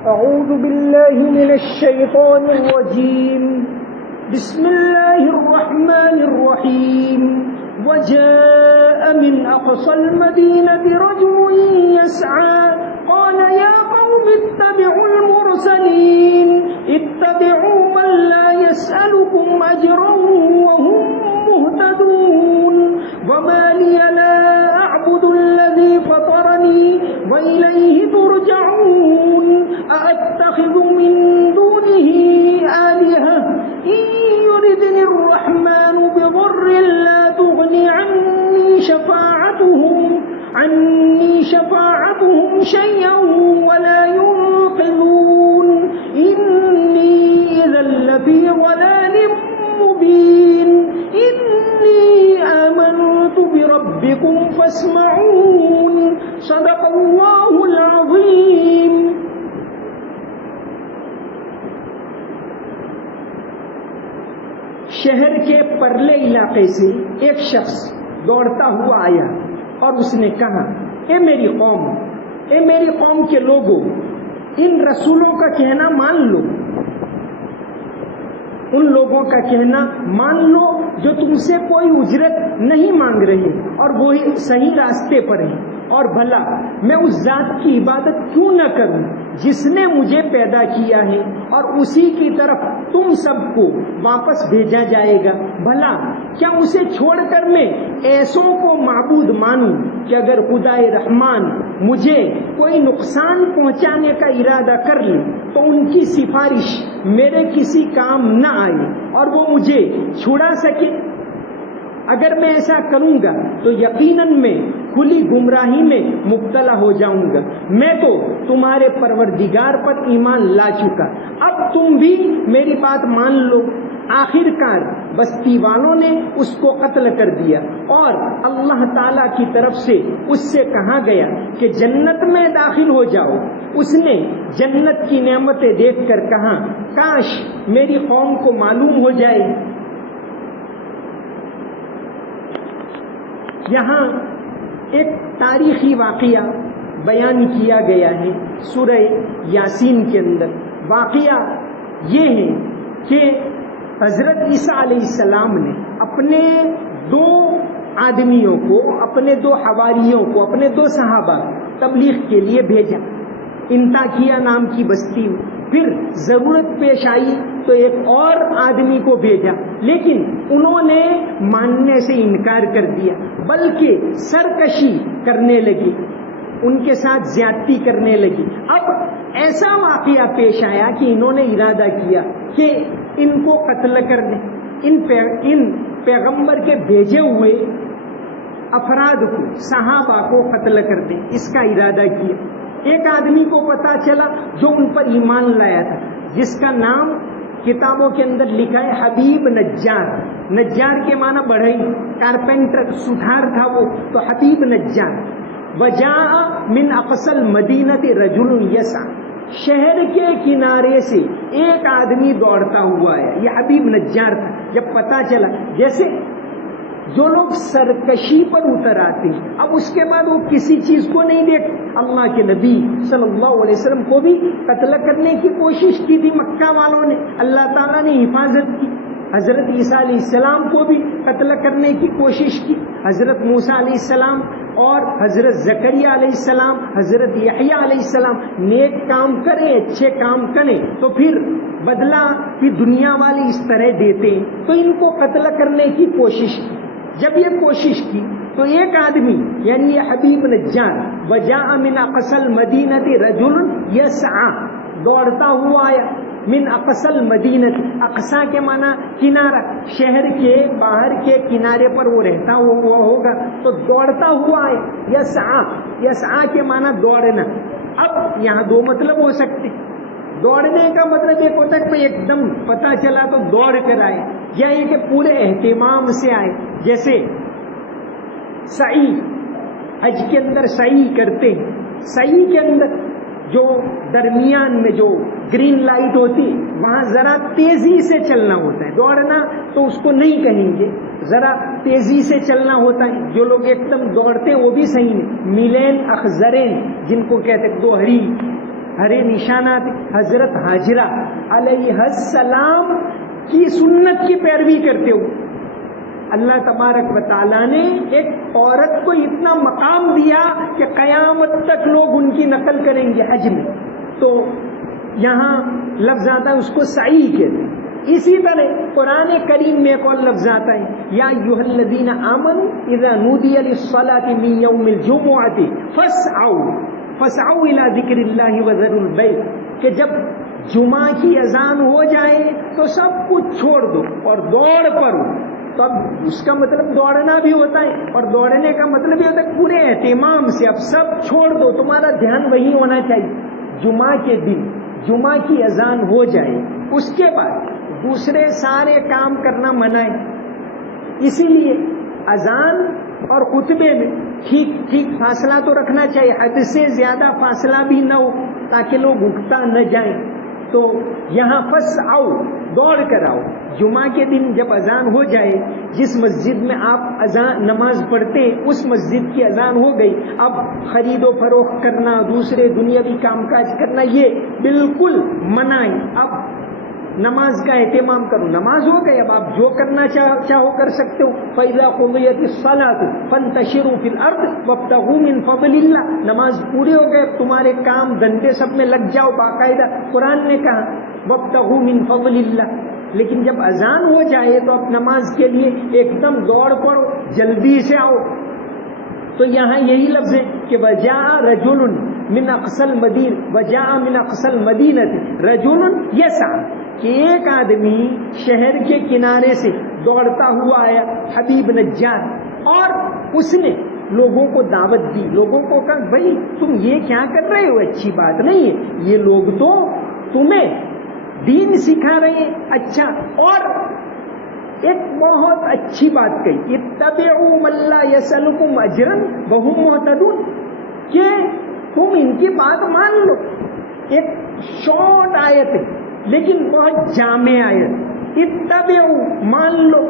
أعوذ بالله من الشيطان الرجيم. بسم الله الرحمن الرحيم. وجاء من أقصى المدينة رجل يسعى قال يا قوم اتبعوا المرسلين اتبعوا من لا يسألكم أجرا وهم مهتدون. وما لي لا أعبد الذي فطرني وإليه ترجعون. أأتخذ من دونه آلهة إن يردني الرحمن بضر لا تغني عني شفاعتهم شيئا ولا ينقذون. إني إذا لفي ضلال مبين. إني آمنت بربكم فاسمعون. صدق الله العظيم. شہر کے پرلے علاقے سے ایک شخص دوڑتا ہوا آیا اور اس نے کہا اے میری قوم کے لوگوں، ان رسولوں کا کہنا مان لو، ان لوگوں کا کہنا مان لو جو تم سے کوئی اجرت نہیں مانگ رہے اور وہی صحیح راستے پر ہیں. اور بھلا میں اس ذات کی عبادت کیوں نہ کروں جس نے مجھے پیدا کیا ہے اور اسی کی طرف تم سب کو واپس بھیجا جائے گا. بھلا کیا اسے چھوڑ کر میں ایسوں کو معبود مانوں کہ اگر خدائے رحمان مجھے کوئی نقصان پہنچانے کا ارادہ کر لے تو ان کی سفارش میرے کسی کام نہ آئے اور وہ مجھے چھڑا سکے؟ اگر میں ایسا کروں گا تو یقیناً میں کھلی گمراہی میں مبتلا ہو جاؤں گا. میں تو تمہارے پروردگار پر ایمان لا چکا، اب تم بھی میری بات مان لو. آخر کار بستی والوں نے اس کو قتل کر دیا اور اللہ تعالی کی طرف سے اس سے کہا گیا کہ جنت میں داخل ہو جاؤ. اس نے جنت کی نعمتیں دیکھ کر کہا کاش میری قوم کو معلوم ہو جائے. یہاں ایک تاریخی واقعہ بیان کیا گیا ہے سورہ یاسین کے اندر. واقعہ یہ ہے کہ حضرت عیسیٰ علیہ السلام نے اپنے 2 آدمیوں کو، اپنے 2 حواریوں کو، اپنے 2 صحابہ تبلیغ کے لیے بھیجا انطاکیہ نام کی بستی میں. پھر ضرورت پیش آئی تو ایک اور آدمی کو بھیجا، لیکن انہوں نے ماننے سے انکار کر دیا بلکہ سرکشی کرنے لگی، ان کے ساتھ زیادتی کرنے لگی. اب ایسا واقعہ پیش آیا کہ انہوں نے ارادہ کیا کہ ان کو قتل کر دیں، ان پیغمبر کے بھیجے ہوئے افراد کو، صحابہ کو قتل کر دیں. اس کا ارادہ کیا. ایک آدمی کو پتا چلا جو ان پر ایمان لایا تھا، جس کا نام کتابوں کے اندر لکھا ہے حبیب نجار. نجار کے معنی بڑھئی، کارپینٹر، سدھار تھا وہ، تو حبیب نجار. وجاء من اقصى المدینۃ رجل یسعى، شہر کے کنارے سے ایک آدمی دوڑتا ہوا ہے. یہ حبیب نجار تھا. جب پتا چلا، جیسے جو لوگ سرکشی پر اتر آتے ہیں، اب اس کے بعد وہ کسی چیز کو نہیں دیکھتے. اللہ کے نبی صلی اللہ علیہ وسلم کو بھی قتل کرنے کی کوشش کی تھی مکہ والوں نے، اللہ تعالیٰ نے حفاظت کی. حضرت عیسیٰ علیہ السلام کو بھی قتل کرنے کی کوشش کی. حضرت موسیٰ علیہ السلام اور حضرت زکریا علیہ السلام، حضرت یحییٰ علیہ السلام نیک کام کریں، اچھے کام کریں تو پھر بدلہ بھی دنیا والے اس طرح دیتے ہیں، تو ان کو قتل کرنے کی کوشش کی. جب یہ کوشش کی تو ایک آدمی یعنی یہ حبیب نجار وجاء من اقصى المدینۃ رجل یسعى، دوڑتا ہوا آیا. من اقصى المدینۃ، اقصا کے معنی کنارہ، شہر کے باہر کے کنارے پر وہ رہتا ہوا ہوگا تو دوڑتا ہوا آیا. یسعى کے معنی دوڑنا. اب یہاں 2 مطلب ہو سکتے. دوڑنے کا مطلب ایک ہوتا ہے کہ ایک دم پتہ چلا تو دوڑ کر آئے، یا یہ کہ پورے اہتمام سے آئے. جیسے سعی، حج کے اندر سعی کرتے ہیں، سعی کے اندر جو درمیان میں جو گرین لائٹ ہوتی وہاں ذرا تیزی سے چلنا ہوتا ہے. دوڑنا تو اس کو نہیں کہیں گے، ذرا تیزی سے چلنا ہوتا ہے. جو لوگ ایک دم دوڑتے ہیں وہ بھی صحیح ہے. میلین اخضرین جن کو کہتے ہیں، 2 ہری ہرے نشانات حضرت حاجرہ علیہ السلام کی سنت کی پیروی کرتے ہو. اللہ تبارک و تعالیٰ نے ایک عورت کو اتنا مقام دیا کہ قیامت تک لوگ ان کی نقل کریں گے حج میں. تو یہاں لفظ آتا ہے اس کو سعی کہتے ہیں. اسی طرح قرآن کریم میں ایک اور لفظ آتا ہے یا ایھا الذین آمنوا اذا نودی للصلاۃ من یوم الجمعۃ فاسعوا الی ذکر اللہ وذروا البیع، کہ جب جمعہ کی اذان ہو جائے تو سب کچھ چھوڑ دو اور دوڑ پڑو. تو اب اس کا مطلب دوڑنا بھی ہوتا ہے، اور دوڑنے کا مطلب یہ ہوتا ہے پورے اہتمام سے اب سب چھوڑ دو، تمہارا دھیان وہی ہونا چاہیے. جمعہ کے دن جمعہ کی اذان ہو جائے اس کے بعد دوسرے سارے کام کرنا منع ہے. اسی لیے اذان اور خطبے میں ٹھیک ٹھیک فاصلہ تو رکھنا چاہیے، حد سے زیادہ فاصلہ بھی نہ ہو تاکہ لوگ اٹھتا نہ جائیں. تو یہاں فسعوا دوڑ کر آؤ. جمعہ کے دن جب اذان ہو جائے، جس مسجد میں آپ اذان نماز پڑھتے اس مسجد کی اذان ہو گئی، اب خرید و فروخت کرنا، دوسرے دنیاوی کام کاج کرنا یہ بالکل منع ہے. اب نماز کا اہتمام کرو. نماز ہو گئی، اب آپ جو کرنا چاہو کر سکتے ہو. فَإِذَا قُضِيَتِ الصَّلَاةُ فَانتَشِرُوا فِي الْأَرْضِ وَابْتَغُوا مِن فَضْلِ اللَّهِ. نماز پوری ہو گئے، تمہارے کام دھندے سب میں لگ جاؤ. باقاعدہ قرآن نے کہا وَابْتَغُوا مِن فَضْلِ اللَّهِ. لیکن جب اذان ہو جائے تو اب نماز کے لیے ایک دم دوڑ پڑو، جلدی سے آؤ. تو یہاں یہی لفظ ہے کہ وَجَاءَ رَجُلٌ مِنْ أَقْصَى الْمَدِينَةِ وَجَاءَ مِنْ أَقْصَى الْمَدِينَةِ رَجُلٌ يَسْعَىٰ، کہ ایک آدمی شہر کے کنارے سے دوڑتا ہوا آیا، حبیب نجار، اور اس نے لوگوں کو دعوت دی. لوگوں کو کہا بھائی تم یہ کیا کر رہے ہو، اچھی بات نہیں ہے، یہ لوگ تو تمہیں دین سکھا رہے ہیں. اچھا، اور ایک بہت اچھی بات کہی، اتبعوا من لا یسألکم اجرا وهم مہتدون، کہ تم ان کی بات مان لو. ایک شارٹ آیت ہے لیکن بہت جامع آیت. اتبعوا مان لو،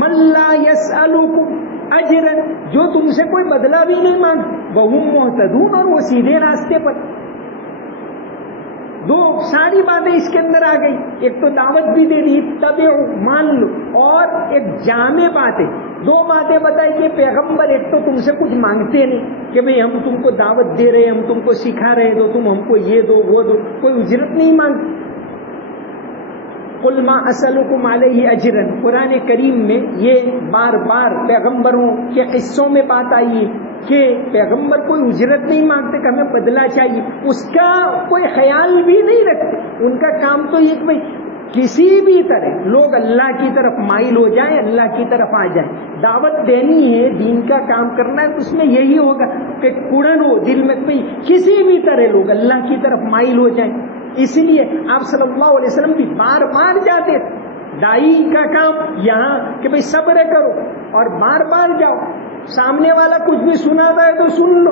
من لا یسألکم اجرا جو تم سے کوئی بدلہ بھی نہیں مانگتے، وهم مہتدون اور وہ سیدھے راستے پر. دو ساری باتیں اس کے اندر آ گئی. ایک تو دعوت بھی دے دی اتبعوا مان لو، اور ایک جامع بات ہے. دو باتیں بتائی کہ پیغمبر ایک تو تم سے کچھ مانگتے نہیں کہ بھئی ہم تم کو دعوت دے رہے ہیں، ہم تم کو سکھا رہے ہیں تو تم ہم کو یہ دو وہ دو، کوئی اجرت نہیں مانگتے. قل ما اسألکم علیہ اجرا، قرآن کریم میں یہ بار بار پیغمبروں کے قصوں میں بات آئی ہے کہ پیغمبر کوئی اجرت نہیں مانگتے کہ ہمیں بدلہ چاہیے، اس کا کوئی خیال بھی نہیں رکھتے. ان کا کام تو یہ کہ بھائی کسی بھی طرح لوگ اللہ کی طرف مائل ہو جائیں، اللہ کی طرف آ جائیں. دعوت دینی ہے، دین کا کام کرنا ہے، تو اس میں یہی ہوگا کہ کڑن ہو دل میں بھائی کسی بھی طرح لوگ اللہ کی طرف مائل ہو جائیں. اسی لیے آپ صلی اللہ علیہ وسلم بھی بار بار جاتے تھے. دائی کا کام یہاں کہ بھئی صبر کرو اور بار بار جاؤ. سامنے والا کچھ بھی سناتا ہے تو سن لو.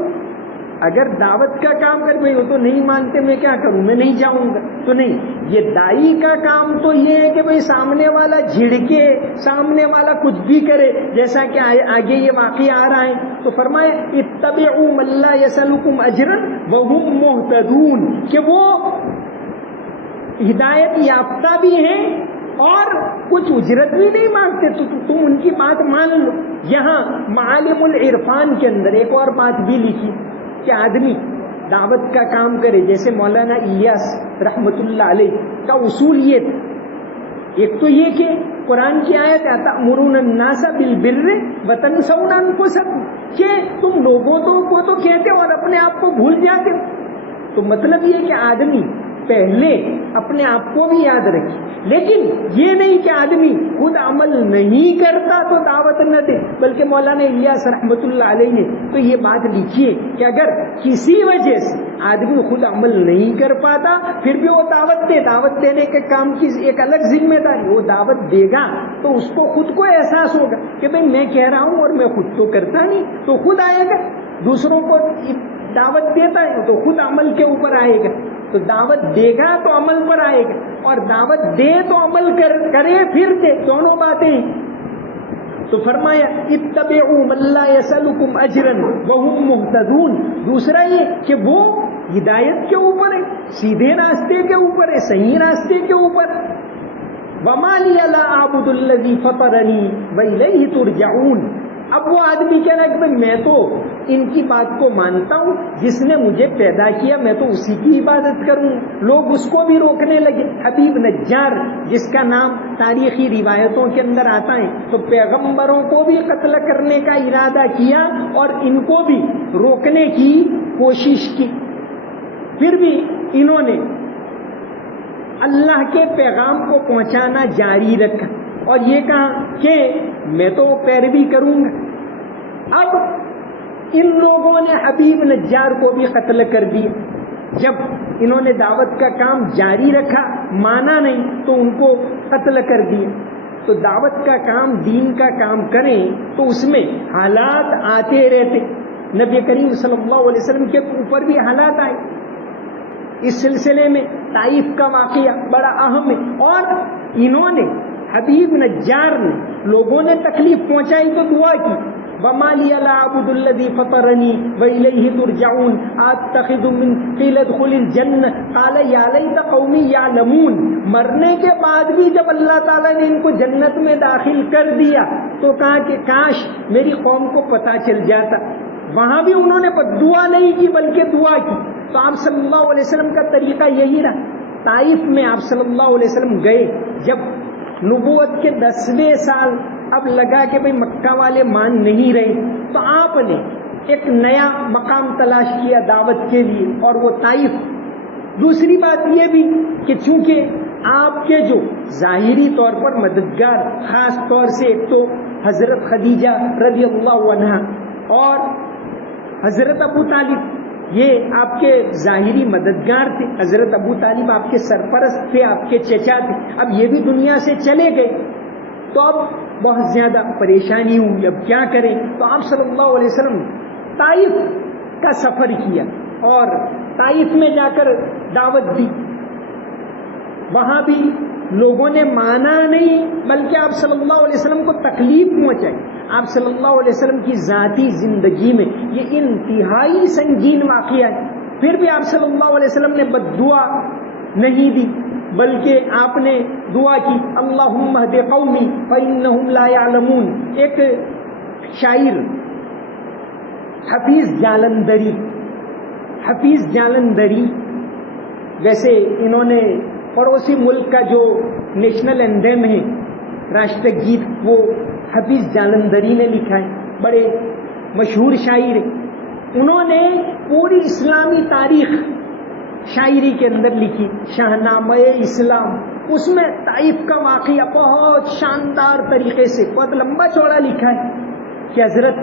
اگر دعوت کا کام کر بھئی وہ تو نہیں مانتے، میں کیا کروں، میں نہیں جاؤں گا، تو نہیں. یہ دائی کا کام تو یہ ہے کہ بھئی سامنے والا جھڑکے، سامنے والا کچھ بھی کرے، جیسا کہ آگے یہ واقعہ آ رہا ہے. تو فرمایا اتبعوا من لا یسألکم اجرا وهم مہتدون، کہ وہ ہدایت یافتہ بھی ہیں اور کچھ اجرت بھی نہیں مانگتے، تو تم ان کی بات مان لو. یہاں معالم العرفان کے اندر ایک اور بات بھی لکھی کہ آدمی دعوت کا کام کرے، جیسے مولانا الیاس رحمت اللہ علیہ کا اصول یہ تھا. ایک تو یہ کہ قرآن کی آیت أَتَأْمُرُونَ النَّاسَ بِالْبِرِّ وَتَنْسَوْنَ أَنفُسَكُمْ، کہ تم لوگوں کو تو کہتے اور اپنے آپ کو بھول جاتے. تو مطلب یہ کہ آدمی پہلے اپنے آپ کو بھی یاد رکھے، لیکن یہ نہیں کہ آدمی خود عمل نہیں کرتا تو دعوت نہ دے. بلکہ مولانا الیاس رحمت اللہ علیہ نے تو یہ بات لکھی ہے کہ اگر کسی وجہ سے آدمی خود عمل نہیں کر پاتا پھر بھی وہ دعوت دے. دعوت دینے کے کام کی ایک الگ ذمہ داری، وہ دعوت دے گا تو اس کو خود کو احساس ہوگا کہ بھئی میں کہہ رہا ہوں اور میں خود تو کرتا نہیں، تو خود آئے گا. دوسروں کو دعوت دیتا ہے تو خود عمل کے اوپر آئے گا. تو دعوت دے گا تو عمل پر آئے گا، اور دعوت دے تو عمل کرے پھر دے، دونوں باتیں. تو فرمایا اتبعوا من لا یسألکم اجرا وهم مہتدون. دوسرا یہ کہ وہ ہدایت کے اوپر ہے، سیدھے راستے کے اوپر ہے، صحیح راستے کے اوپر. وَمَا لِيَ لَا أَعْبُدُ الَّذِي فَطَرَنِي وَإِلَيْهِ تُرْجَعُونَ. اب وہ آدمی کہہ رہا ہے کہ میں تو ان کی بات کو مانتا ہوں، جس نے مجھے پیدا کیا میں تو اسی کی عبادت کروں. لوگ اس کو بھی روکنے لگے. حبیب نجار جس کا نام تاریخی روایتوں کے اندر آتا ہے، تو پیغمبروں کو بھی قتل کرنے کا ارادہ کیا اور ان کو بھی روکنے کی کوشش کی. پھر بھی انہوں نے اللہ کے پیغام کو پہنچانا جاری رکھا اور یہ کہا کہ میں تو پیروی کروں گا. اب ان لوگوں نے حبیب نجار کو بھی قتل کر دیا. جب انہوں نے دعوت کا کام جاری رکھا، مانا نہیں، تو ان کو قتل کر دیا. تو دعوت کا کام، دین کا کام کریں تو اس میں حالات آتے رہتے. نبی کریم صلی اللہ علیہ وسلم کے اوپر بھی حالات آئے. اس سلسلے میں طائف کا واقعہ بڑا اہم ہے، اور انہوں نے حبیب نجار نے لوگوں نے تکلیف پہنچائی تو دعا کی. وَمَا لِيَ لَا أَعْبُدُ الَّذِي فَطَرَنِي وَإِلَيْهِ تُرْجَعُونَ أَتَّخِذُ مِن قِيلَ ادْخُلِ الْجَنَّةَ قَالَ يَا لَيْتَ قَوْمِي يَعْلَمُونَ. مرنے کے بعد بھی جب اللہ تعالیٰ نے ان کو جنت میں داخل کر دیا تو کہا کہ کاش میری قوم کو پتہ چل جاتا. وہاں بھی انہوں نے دعا نہیں کی بلکہ دعا کی. تو آپ صلی اللہ علیہ وسلم کا طریقہ یہی رہا. طائف میں آپ صلی اللہ علیہ وسلم گئے. جب نبوت کے 10ویں سال اب لگا کہ بھئی مکہ والے مان نہیں رہے، تو آپ نے ایک نیا مقام تلاش کیا دعوت کے لیے، اور وہ طائف. دوسری بات یہ بھی کہ چونکہ آپ کے جو ظاہری طور پر مددگار، خاص طور سے ایک تو حضرت خدیجہ رضی اللہ عنہا اور حضرت ابو طالب، یہ آپ کے ظاہری مددگار تھے. حضرت ابو طالب آپ کے سرپرست تھے، آپ کے چچا تھے. اب یہ بھی دنیا سے چلے گئے تو اب بہت زیادہ پریشانی ہوئی. اب کیا کریں؟ تو آپ صلی اللہ علیہ وسلم طائف کا سفر کیا اور طائف میں جا کر دعوت دی. وہاں بھی لوگوں نے مانا نہیں بلکہ آپ صلی اللہ علیہ وسلم کو تکلیف پہنچائی. آپ صلی اللہ علیہ وسلم کی ذاتی زندگی میں یہ انتہائی سنگین واقعہ ہے. پھر بھی آپ صلی اللہ علیہ وسلم نے بد دعا نہیں دی بلکہ آپ نے دعا کی اللہم اہد قومی فإنہم لا یعلمون. ایک شاعر حفیظ جالندری، ویسے انہوں نے پڑوسی ملک کا جو نیشنل اینتھم ہے، راشٹر گیت، وہ حفیظ جالندری نے لکھا ہے. بڑے مشہور شاعر ہیں. انہوں نے پوری اسلامی تاریخ شاعری کے اندر لکھی، شاہنامہ اسلام. اس میں طائف کا واقعہ بہت شاندار طریقے سے بہت لمبا چوڑا لکھا ہے کہ حضرت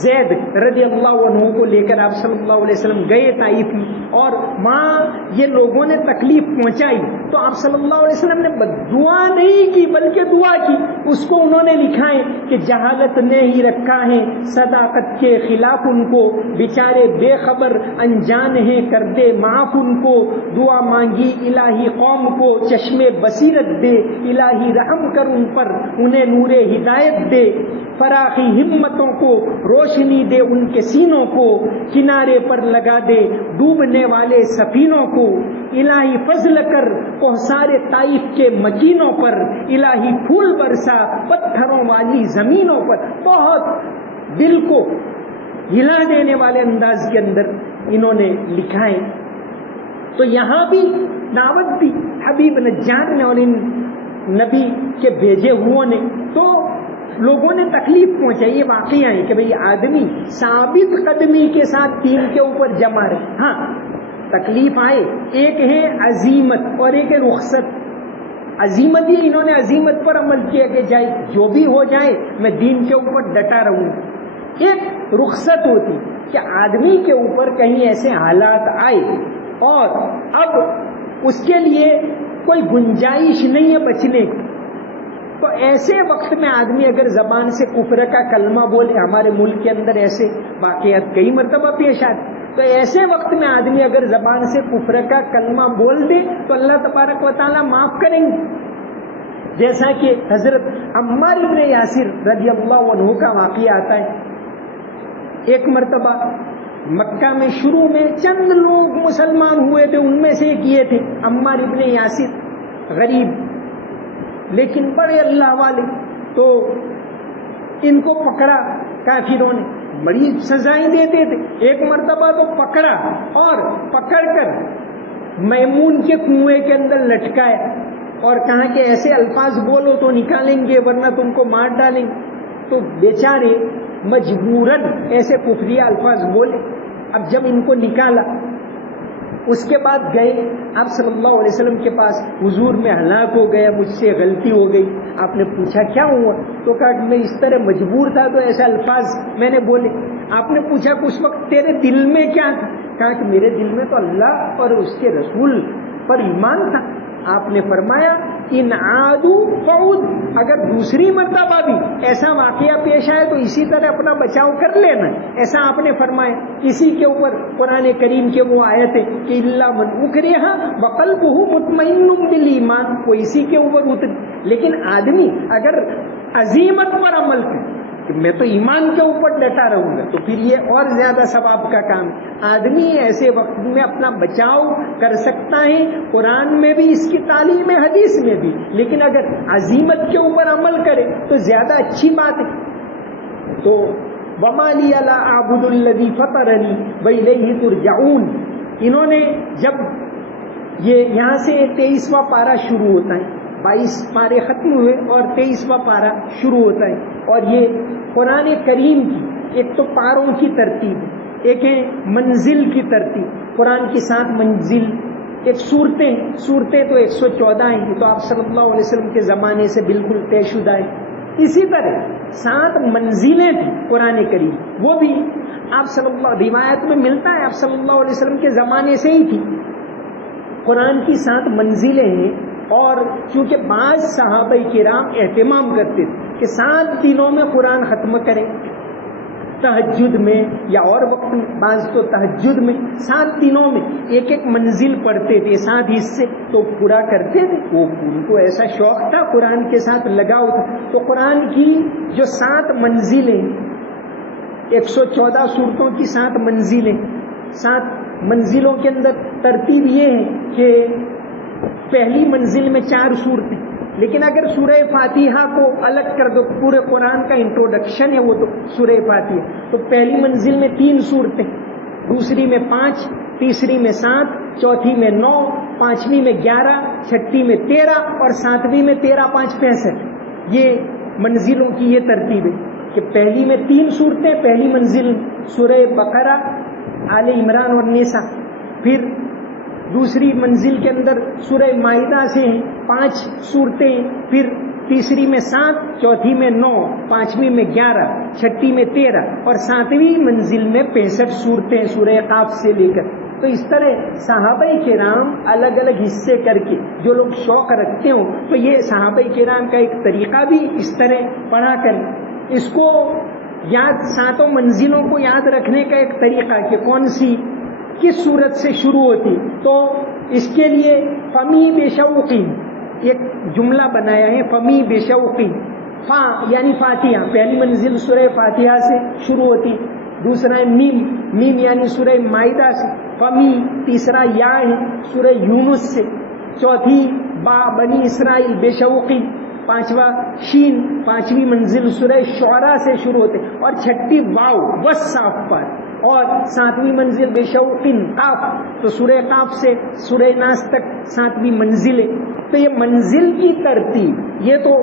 زید رضی اللہ عنہ کو لے کر آپ صلی اللہ علیہ وسلم گئے طائف میں، اور وہاں یہ لوگوں نے تکلیف پہنچائی تو آپ صلی اللہ علیہ وسلم نے دعا نہیں کی بلکہ دعا کی. اس کو انہوں نے لکھا ہے کہ جہالت نے ہی رکھا ہے صداقت کے خلاف ان کو، بیچارے بے خبر انجان ہیں کر دے معاف ان کو. دعا مانگی الہی قوم کو چشم بصیرت دے، الہی رحم کر ان پر انہیں نور ہدایت دے. فراخی ہمتوں کو روشنی دے ان کے سینوں کو، کنارے پر لگا دے ڈوبنے والے سفینوں کو. الہی فضل کر کوثر طائف کے مکینوں پر، الہی پھول برسا پتھروں والی زمینوں پر. بہت دل کو ہلا دینے والے انداز کے اندر انہوں نے لکھا ہے. تو یہاں بھی دعوت دی حبیب نجار نے اور ان نبی کے بھیجے ہوئوں نے. تو لوگوں نے تکلیف پہنچائی. یہ واقعہ ہے کہ بھئی آدمی ثابت قدمی کے ساتھ دین کے اوپر جمع رہے. ہاں تکلیف آئے، ایک ہے عزیمت اور ایک ہے رخصت. عزیمت یہ انہوں نے عزیمت پر عمل کیا کہ جائے جو بھی ہو جائے میں دین کے اوپر ڈٹا رہوں. ایک رخصت ہوتی کہ آدمی کے اوپر کہیں ایسے حالات آئے اور اب اس کے لیے کوئی گنجائش نہیں ہے بچنے کی، تو ایسے وقت میں آدمی اگر زبان سے کفر کا کلمہ بولے، ہمارے ملک کے اندر ایسے واقعات کئی مرتبہ پیش آتے، تو ایسے وقت میں آدمی اگر زبان سے کفر کا کلمہ بول دے تو اللہ تبارک و تعالیٰ معاف کریں گے. جیسا کہ حضرت عمار ابن یاسر رضی اللہ عنہ کا واقعہ آتا ہے. ایک مرتبہ مکہ میں شروع میں چند لوگ مسلمان ہوئے تھے، ان میں سے ایک یہ تھے عمار ابن یاسر، غریب لیکن بڑے اللہ والے. تو ان کو پکڑا کافروں نے، بڑی سزائیں دیتے تھے. ایک مرتبہ تو پکڑا اور پکڑ کر میمون کے کنویں کے اندر لٹکایا اور کہا کہ ایسے الفاظ بولو تو نکالیں گے ورنہ تم کو مار ڈالیں گے. تو بیچارے مجبوراً ایسے کفریہ الفاظ بولے. اب جب ان کو نکالا اس کے بعد گئے آپ صلی اللہ علیہ وسلم کے پاس، حضور میں ہلاک ہو گیا، مجھ سے غلطی ہو گئی. آپ نے پوچھا کیا ہوا؟ تو کہا کہ میں اس طرح مجبور تھا تو ایسے الفاظ میں نے بولے. آپ نے پوچھا کہ اس وقت تیرے دل میں کیا تھا؟ کہا کہ میرے دل میں تو اللہ اور اس کے رسول پر ایمان تھا. آپ نے فرمایا ان عادو فعود، اگر دوسری مرتبہ بھی ایسا واقعہ پیش آئے تو اسی طرح اپنا بچاؤ کر لینا، ایسا آپ نے فرمایا. اسی کے اوپر قرآن کریم کے وہ آیتیں کہ الا من اکرہ وقلبہ مطمئن بالایمان، وہ اسی کے اوپر اتری. لیکن آدمی اگر عزیمت پر عمل کرے کہ میں تو ایمان کے اوپر ڈٹا رہوں گا تو پھر یہ اور زیادہ ثواب کا کام. آدمی ایسے وقت میں اپنا بچاؤ کر سکتا ہے، قرآن میں بھی اس کی تعلیم ہے، حدیث میں بھی. لیکن اگر عزیمت کے اوپر عمل کرے تو زیادہ اچھی بات ہے. تو وما لی لا اعبد الذی فطرنی والیہ ترجعون، انہوں نے جب یہ یہاں سے 23واں پارہ شروع ہوتا ہے، 22 پارے ختم ہوئے اور 23واں پارہ شروع ہوتا ہے. اور یہ قرآن کریم کی ایک تو پاروں کی ترتیب، ایک ہے منزل کی ترتیب. قرآن کی 7 منزل، ایک صورتیں تو 114 ہیں، تو آپ صلی اللہ علیہ وسلم کے زمانے سے بالکل طے شدہ ہے. اسی طرح 7 منزلیں تھیں قرآن کریم، وہ بھی آپ صلی اللہ، روایت میں ملتا ہے آپ صلی اللہ علیہ وسلم کے زمانے سے ہی تھی. قرآن کی 7 منزلیں ہیں. اور چونکہ بعض صحابہ کرام اہتمام کرتے تھے کہ 7 دنوں میں قرآن ختم کریں، تہجد میں یا اور وقت میں، بعض تو تہجد میں 7 دنوں میں ایک ایک منزل پڑھتے تھے، 7 حصے تو پورا کرتے تھے. وہ ان کو ایسا شوق تھا، قرآن کے ساتھ لگاؤ تھا. تو قرآن کی جو 7 منزلیں، 114 صورتوں کی 7 منزلیں، 7 منزلوں کے اندر ترتیب یہ ہے کہ پہلی منزل میں 4 صورتیں. لیکن اگر سورہ فاتحہ کو الگ کر دو، پورے قرآن کا انٹروڈکشن ہے وہ تو سورہ فاتحہ، تو پہلی منزل میں 3 صورتیں، دوسری میں 5، تیسری میں 7، چوتھی میں 9، پانچویں میں 11، چھٹی میں 13 اور 7ویں میں 13، 5، 65. یہ منزلوں کی یہ ترتیب ہے کہ پہلی میں 3 صورتیں، پہلی منزل سورہ بقرہ، آل عمران اور نساء. پھر دوسری منزل کے اندر سورہ مائدہ سے 5 صورتیں، پھر تیسری میں 7، چوتھی میں 9، پانچویں میں 11، چھٹی میں 13 اور 7ویں منزل میں 65 صورتیں سورہ قاف سے لے کر. تو اس طرح صحابہ کرام الگ الگ حصے کر کے، جو لوگ شوق رکھتے ہوں تو یہ صحابہ کرام کا ایک طریقہ بھی اس طرح پڑھا کر اس کو یاد، 7 منزلوں کو یاد رکھنے کا ایک طریقہ کہ کون سی کس صورت سے شروع ہوتی. تو اس کے لیے فمی بشوقی ایک جملہ بنایا ہے، فمی بشوقی. فا یعنی فاتحہ، پہلی منزل سورہ فاتحہ سے شروع ہوتی. دوسرا ہے میم یعنی سورہ مائدہ سے. فمی تیسرا یا ہے سورہ یونس سے. چوتھی با بنی اسرائیل بشوقی. پانچواں شین، 5ویں منزل سورہ شعراء سے شروع ہوتے. اور چھٹی واو والصافات. اور 7ویں منزل بشوقین قاف، تو سورہ قاف سے سورہ ناس تک 7ویں منزل ہے. تو یہ منزل کی ترتیب یہ تو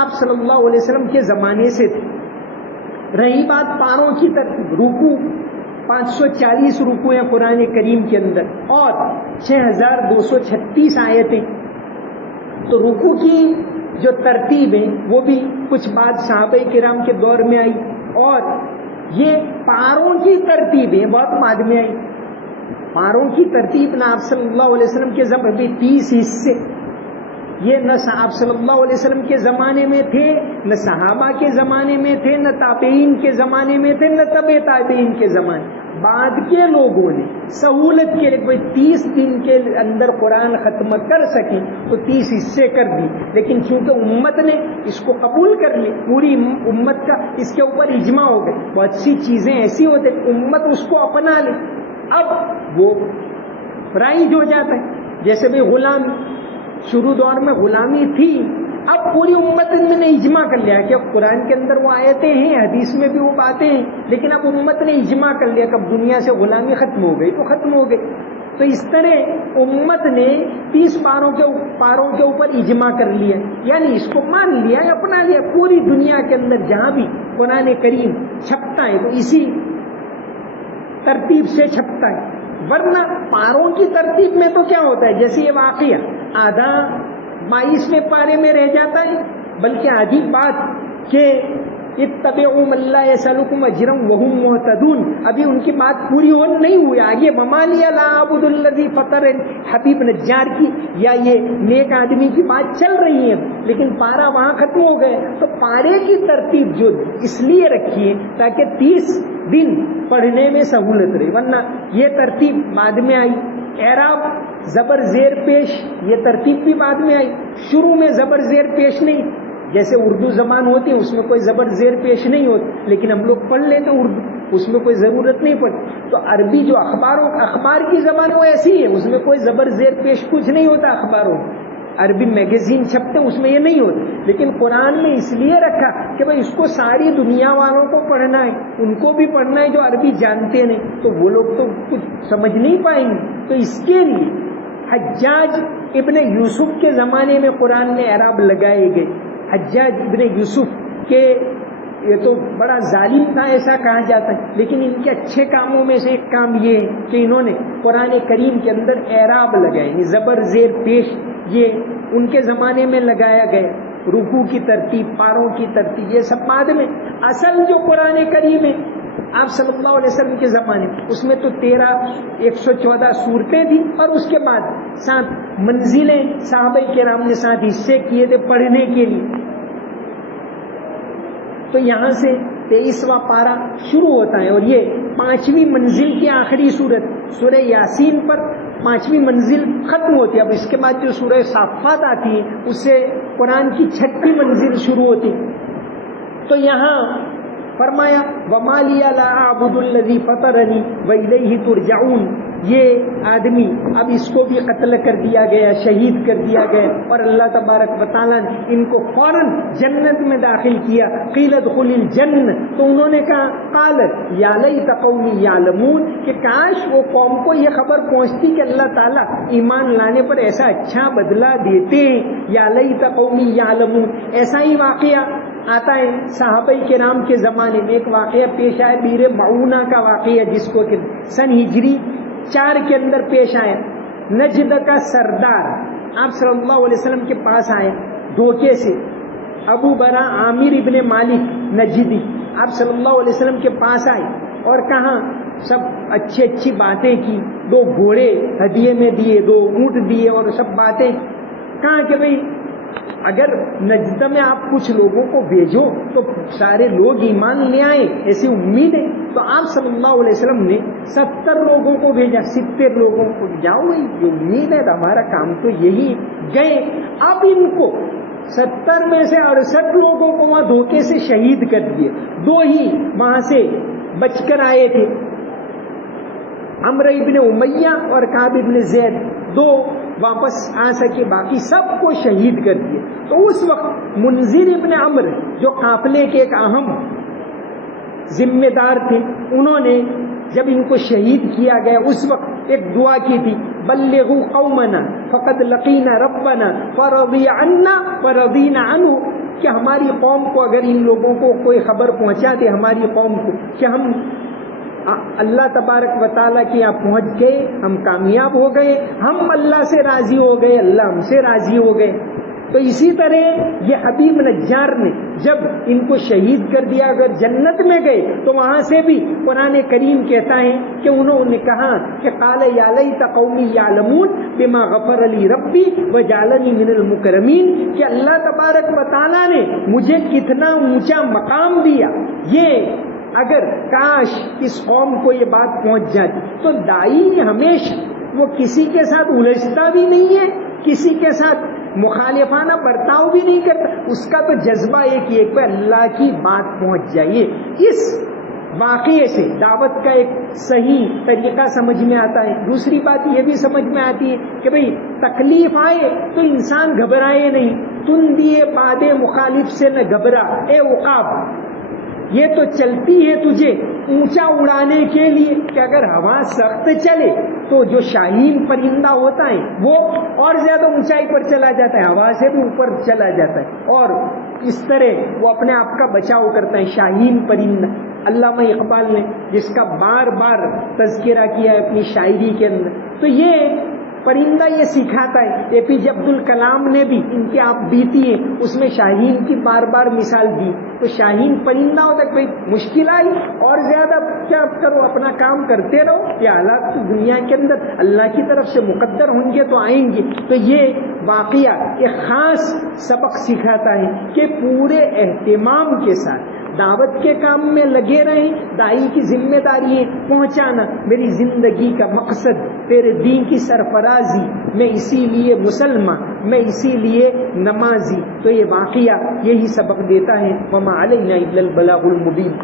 آپ صلی اللہ علیہ وسلم کے زمانے سے تھی. رہی بات پاروں کی ترتیب، رکوع 540 رکوع ہیں قرآن کریم کے اندر اور 6236 آیتیں. تو رکوع کی جو ترتیب ہے وہ بھی کچھ بعد صحابہ کرام کے دور میں آئی، اور یہ پاروں کی ترتیب ہے بہت بعد میں آئی. پاروں کی ترتیب نہ آپ صلی اللہ علیہ وسلم کے زمانے میں 30 حصے، یہ نہ آپ صلی اللہ علیہ وسلم کے زمانے میں تھے، نہ صحابہ کے زمانے میں تھے، نہ تابعین کے زمانے میں تھے، نہ تبع تابعین کے زمانے. بعد کے لوگوں نے سہولت کے لیے کوئی 30 دن کے اندر قرآن ختم کر سکے تو 30 حصے کر دی، لیکن چونکہ امت نے اس کو قبول کر لی، پوری امت کا اس کے اوپر اجماع ہو گئے، بہت سی چیزیں ایسی ہوتی امت اس کو اپنا لے، اب وہ رائج ہو جاتا ہے۔ جیسے بھی غلامی، شروع دور میں غلامی تھی، اب پوری امت نے اجماع کر لیا کہ اب قرآن کے اندر وہ آیتیں ہیں، حدیث میں بھی وہ باتیں ہیں، لیکن اب امت نے اجماع کر لیا کہ اب دنیا سے غلامی ختم ہو گئی تو ختم ہو گئی۔ تو اس طرح امت نے 30 پاروں کے اوپر اجماع کر لیا، یعنی اس کو مان لیا، اپنا لیا۔ پوری دنیا کے اندر جہاں بھی قرآن کریم چھپتا ہے تو اسی ترتیب سے چھپتا ہے، ورنہ پاروں کی ترتیب میں تو کیا ہوتا ہے، جیسے یہ واقعہ آدھا 22ویں پارے میں رہ جاتا ہے، بلکہ آدھی بات کہ اتبعوا من لا يسألكم اجرا وهم مهتدون، ابھی ان کی بات پوری نہیں ہوئی، آگے وما لی لا اعبد الذی فطرنی، حبیب نجار کی یا یہ نیک آدمی کی بات چل رہی ہے، لیکن پارا وہاں ختم ہو گئے۔ تو پارے کی ترتیب جو اس لیے رکھی ہے تاکہ 30 دن پڑھنے میں سہولت رہے، ورنہ یہ ترتیب بعد میں آئی۔ اعراب زبر زیر پیش یہ ترتیب بھی بعد میں آئی، شروع میں زبر زیر پیش نہیں، جیسے اردو زبان ہوتی ہے اس میں کوئی زبر زیر پیش نہیں ہوتی، لیکن ہم لوگ پڑھ لیتے اردو، اس میں کوئی ضرورت نہیں پڑتی۔ تو عربی جو اخبار کی زبان وہ ایسی ہے، اس میں کوئی زبر زیر پیش کچھ نہیں ہوتا۔ اخباروں عربی میگزین چھپتے اس میں یہ نہیں ہوتا، لیکن قرآن میں اس لیے رکھا کہ بھائی اس کو ساری دنیا والوں کو پڑھنا ہے، ان کو بھی پڑھنا ہے جو عربی جانتے نہیں، تو وہ لوگ تو کچھ سمجھ نہیں پائیں گے۔ تو اس کے لیے حجاج ابن یوسف کے زمانے میں قرآن میں اعراب لگائے گئے۔ حجاج ابن یوسف کے یہ تو بڑا ظالم تھا ایسا کہا جاتا ہے، لیکن ان کے اچھے کاموں میں سے ایک کام یہ ہے کہ انہوں نے قرآن کریم کے اندر اعراب لگائے، زبر زیر پیش یہ ان کے زمانے میں لگایا گیا، رکوع کی ترتیب، پاروں کی ترتیب، یہ سب بعد میں۔ اصل جو قرآن کریم ہے آپ صلی اللہ علیہ وسلم کے زمانے اس میں تو 114 سورتیں تھیں، اور اس کے بعد 7 منزلیں صحابہ کرام نے 7 حصے کیے تھے پڑھنے کے لیے۔ تو یہاں سے 23واں پارہ شروع ہوتا ہے، اور یہ 5ویں منزل کی آخری سورت سورہ یاسین پر 5ویں منزل ختم ہوتی ہے۔ اب اس کے بعد جو سورہ صافات آتی ہے اس سے قرآن کی 6ویں منزل شروع ہوتی ہے۔ تو یہاں فرمایا وما لی لا اعبد الذی فطرنی والیہ ترجعون، یہ آدمی اب اس کو بھی قتل کر دیا گیا، شہید کر دیا گیا، اور اللہ تبارک و تعالیٰ نے ان کو فوراً جنت میں داخل کیا۔ قیل ادخل الجنہ، تو انہوں نے کہا قال یا لیت قومی یعلمون، کہ کاش وہ قوم کو یہ خبر پہنچتی کہ اللہ تعالیٰ ایمان لانے پر ایسا اچھا بدلہ دیتے ہیں، یا لیت قومی یعلمون۔ ایسا ہی واقعہ آتا ہے صحابہ کرام کے زمانے میں، ایک واقعہ پیش آیا بیر معونہ کا واقعہ، جس کو کہ سن ہجری 4 کے اندر پیش آیا۔ نجد کا سردار آپ صلی اللہ علیہ وسلم کے پاس آئے دھوکے سے، ابو برا عامر ابن مالک نجدی آپ صلی اللہ علیہ وسلم کے پاس آئے اور کہاں سب اچھی باتیں کی، 2 گھوڑے ہدیے میں دیے، 2 اونٹ دیے، اور سب باتیں کہا کہ بھئی اگر نجد میں آپ کچھ لوگوں کو بھیجو تو سارے لوگ ایمان لے آئیں، ایسی امید ہے۔ تو آپ صلی اللہ علیہ وسلم نے 70 لوگوں کو بھیجا، 70 لوگوں کو، جاؤ بھائی یہ امید ہے، ہمارا کام تو یہی۔ گئے، اب ان کو 70 میں سے 68 لوگوں کو وہاں دھوکے سے شہید کر دیے، 2 ہی وہاں سے بچ کر آئے تھے، عمرو ابن امیہ اور کعب ابن زید، 2 واپس آ سکے، باقی سب کو شہید کر دیے۔ تو اس وقت منذر ابن عمرو جو قافلے کے ایک اہم ذمہ دار تھے، انہوں نے جب ان کو شہید کیا گیا اس وقت ایک دعا کی تھی، بلغوا قومنا فقد لقینا ربنا فرضی عنا فرضینا عنہ، کہ ہماری قوم کو اگر ان لوگوں کو کوئی خبر پہنچا دے ہماری قوم کو کہ ہم اللہ تبارک و تعالیٰ کے یہاں پہنچ گئے، ہم کامیاب ہو گئے، ہم اللہ سے راضی ہو گئے، اللہ ہم سے راضی ہو گئے۔ تو اسی طرح یہ حبیب نجار نے جب ان کو شہید کر دیا، اگر جنت میں گئے تو وہاں سے بھی قرآن کریم کہتا ہے کہ انہوں نے کہا کہ قال یا لیت قومی یعلمون بما غفر لی ربی وجعلنی من المکرمین، کہ اللہ تبارک و تعالیٰ نے مجھے کتنا اونچا مقام دیا، یہ اگر کاش اس قوم کو یہ بات پہنچ جاتی. تو دائی ہمیشہ وہ کسی کے ساتھ الجھتا بھی نہیں ہے, کسی کے ساتھ مخالفانہ برتاؤ بھی نہیں کرتا. اس کا تو جذبہ ایک ہی ایک پہ اللہ کی بات پہنچ جائے. اس واقعے سے دعوت کا ایک صحیح طریقہ سمجھ میں آتا ہے. دوسری بات یہ بھی سمجھ میں آتی ہے کہ بھئی تکلیف آئے تو انسان گھبرائے نہیں. تن دیے باد مخالف سے نہ گھبرا اے عقاب, یہ تو چلتی ہے تجھے اونچا اڑانے کے لیے کہ اگر ہوا سخت چلے تو جو شاہین پرندہ ہوتا ہے وہ اور زیادہ اونچائی پر چلا جاتا ہے, ہوا سے بھی اوپر چلا جاتا ہے, اور اس طرح وہ اپنے آپ کا بچاؤ کرتا ہے. شاہین پرندہ علامہ اقبال نے جس کا بار بار تذکرہ کیا ہے اپنی شاعری کے اندر, تو یہ پرندہ یہ سکھاتا ہے. اے پی جے عبد الکلام نے بھی ان کے آپ بیتی ہے اس میں شاہین کی بار بار مثال دی. تو شاہین پرندہ ہوتا ہے, کوئی مشکل آئی اور زیادہ کیا کرو, اپنا کام کرتے رہو. یہ حالات تو دنیا کے اندر اللہ کی طرف سے مقدر ہوں گے تو آئیں گے. تو یہ واقعہ ایک خاص سبق سکھاتا ہے کہ پورے اہتمام کے ساتھ دعوت کے کام میں لگے رہیں. دائی کی ذمہ داری ہے پہنچانا میری زندگی کا مقصد تیرے دین کی سرفرازی, میں اسی لیے مسلمان, میں اسی لیے نمازی. تو یہ واقعہ یہی سبق دیتا ہے. وما علینا الا البلاغ المبین.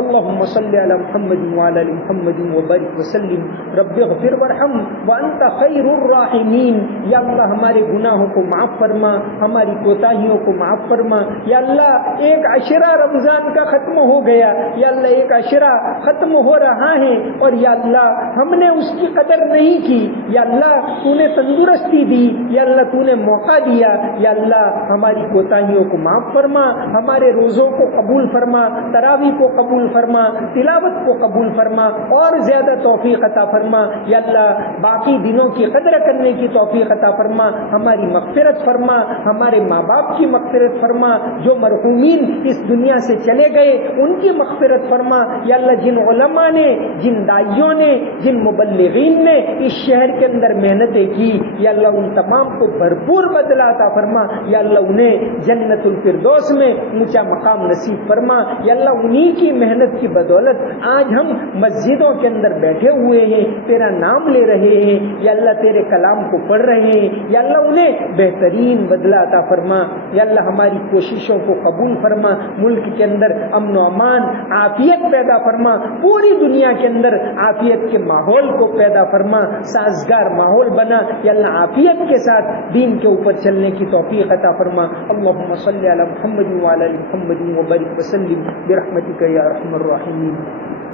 اللهم صل على محمد وعلى ال محمد وبارك وسلم. رب اغفر وارحم وانت خیر الراحمین. یا اللہ ہمارے گناہوں کو معاف فرما, ہماری کوتاہیوں کو معاف فرما. یا اللہ ایک عشرہ رمضان کا ختم ہو گیا, یا اللہ ایک عشرہ ختم ہو رہا ہے اور یا اللہ ہم نے اس کی قدر نہیں کی. یا اللہ تو نے تندرستی دی, یا اللہ تو نے موقع دیا. یا اللہ ہماری کوتاہیوں کو معاف فرما, ہمارے روزوں کو قبول فرما, تراویح کو قبول فرما, تلاوت کو قبول فرما اور زیادہ توفیق عطا فرما. یا اللہ باقی دنوں کی قدر کرنے کی توفیق عطا فرما. ہماری مغفرت فرما, ہمارے ماں باپ کی مغفرت فرما, جو مرحومین اس دنیا سے چلے گئے ان کی مغفرت فرما. یا اللہ جن علماء نے, جن داعیوں نے, جن مبلغین نے اس شہر کے اندر محنتیں کی, یا اللہ ان تمام کو بھرپور بدلہ عطا فرما. یا اللہ انہیں جنت الفردوس میں اونچا مقام نصیب فرما. یا اللہ انہی کی محنت کی بدولت آج ہم مسجدوں کے اندر بیٹھے ہوئے ہیں, تیرا نام لے رہے ہیں, یا اللہ تیرے کلام کو پڑھ رہے ہیں. یا اللہ انہیں بہترین بدلہ عطا فرما. یا اللہ ہماری کوششوں کو قبول فرما. ملک کے اندر امن و امان, عافیت پیدا فرما. پوری دنیا کے اندر عافیت کے ماحول کو پیدا فرما, سازگار ماحول بنا. یا اللہ عافیت کے ساتھ دین کے اوپر چلنے کی توفیق عطا فرما. اللهم صل علی محمد وعلی ال محمد وبارک وسلم برحمتک یا ارحم الراحمین.